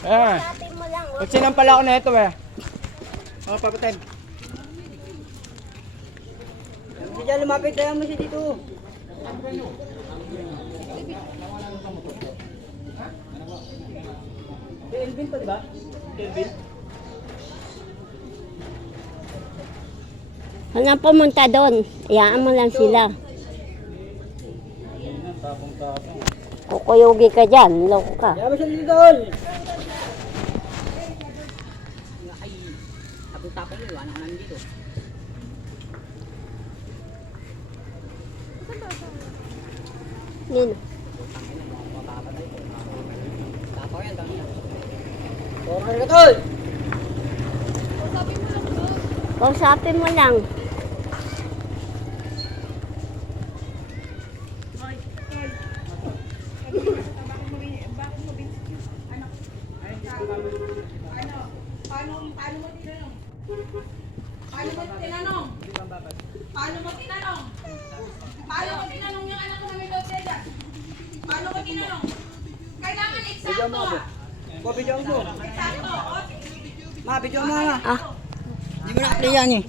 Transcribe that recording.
Atin mo lang. Magsinang pala ako na ito eh. Oh, papatem. Hindi dyan lumapit tayo mo siya dito. Kelvin pa diba? Kelvin? Huwag nang pumunta doon. Hayaan mo lang sila. Kukuyugi ka dyan. Loko ka. Kaya mo siya dito doon. Ay, tapos-tapos mo, iwanan ka namin dito. Yun. Tapaw yan, tapaw yan. Tornal ka tol! Kausapin mo lang. Paano mo tinanong yung anak ko na may lote dyan? Paano mo tinanong? Kailangan eksakto ah. Bibidyoan mo. Eksakto. Ma, bidyoan mo nga. Ah. Hindi mo na-play yan eh.